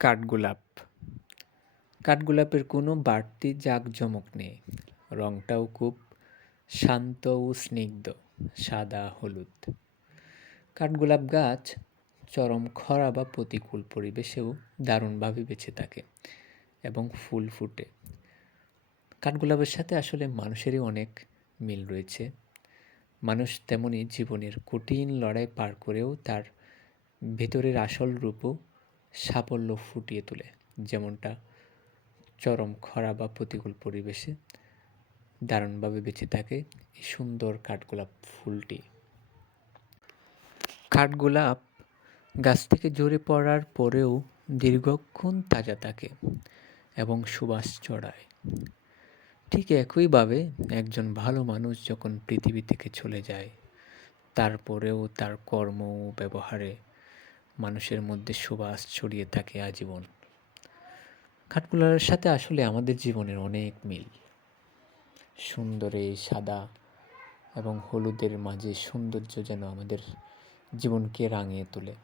কাঠগোলাপ। কাঠগোলাপের কোনো বাড়তি জাঁকজমক নেই। রংটাও খুব শান্ত ও স্নিগ্ধ, সাদা হলুদ। কাঠগোলাপ গাছ চরম খরা বা প্রতিকূল পরিবেশেও দারুণভাবে বেঁচে থাকে এবং ফুল ফুটে। কাঠগোলাপের সাথে আসলে মানুষেরই অনেক মিল রয়েছে। মানুষ তেমনি জীবনের কঠিন লড়াই পার করেও তার ভেতরের আসল রূপও সাফল্য ফুটিয়ে তোলে, যেমনটা চরম খরা বা প্রতিকূল পরিবেশে দারুণভাবে বেঁচে থাকে এই সুন্দর কাঠগোলাপ ফুলটি। কাঠগোলাপ গাছ থেকে ঝরে পড়ার পরেও দীর্ঘক্ষণ তাজা থাকে এবং সুবাস ছড়ায়। ঠিক একইভাবে একজন ভালো মানুষ যখন পৃথিবী থেকে চলে যায়, তারপরেও তার কর্ম ও ব্যবহারে মানুষের মধ্যে সুবাস ছড়িয়ে থাকে আজীবন। কাঠগোলাপের সাথে আসলে আমাদের জীবনের অনেক মিল। সুন্দর এই সাদা এবং হলুদের মাঝে সৌন্দর্য যেন আমাদের জীবনকে রাঙিয়ে তোলে।